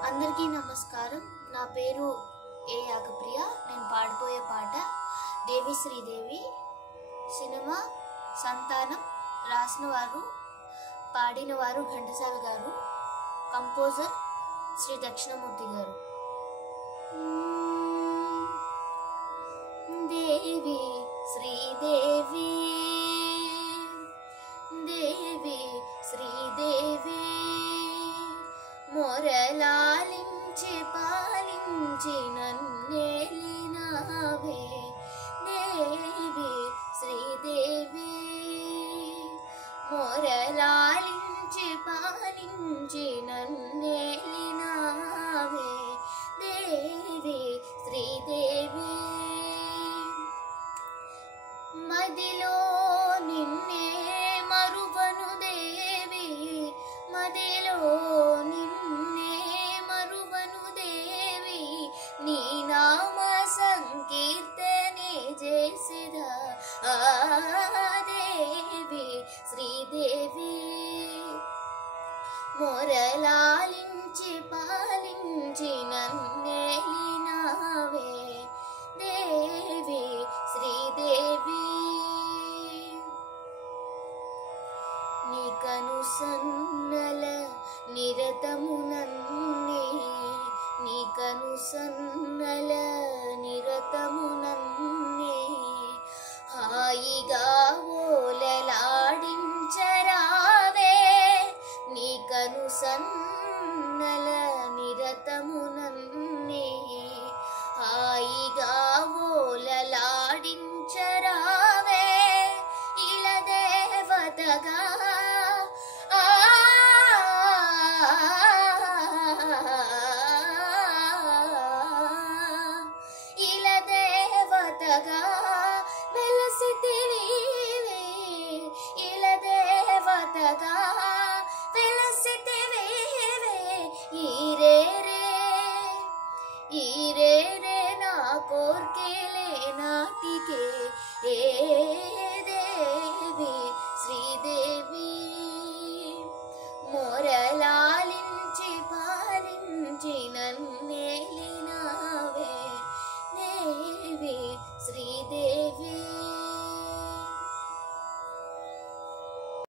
అందరికీ నమస్కారం. నా పేరు ఏ యాగప్రియ. నేను పాడిపోయే పాట దేవి శ్రీదేవి. సినిమా సంతానం. రాసిన వారు పాడిన వారు ఘంటసాల గారు. కంపోజర్ శ్రీ దక్షిణమూర్తి గారు. దేవి శ్రీదేవి, దేవి శ్రీదేవి, మొరలాలించి పాలించి నన్నేలినావే. దేవి శ్రీదేవి, మొరలాలించి పాలించి నన్నేలినావే. దేవి శ్రీదేవి, మదిలో నిన్నే మరువను దేవి, మదిలో నిన్నే మరువను దేవి. నీ నామ సంకీర్తనే చేసిదా దేవి శ్రీదేవి, మొరలాలించి పాలించి నన్నేలినావే. దేవి శ్రీదేవి, నీ కనుసన్నల నిరతము నన్నే, నీ కనుసన్నల నిరతము నన్నే హాయిగా ఓలలాడించరావే. నీ కనుసన్నల నిరతము నన్నే హాయిగా ఓలలాడించరావే. ఇలా దేవతగా ఇలా దేవతగా వెలసితివి, ఇలా దేవతగా వెలసితివి. ఈరే రే నా కోర్కెలే నాటికే ఏ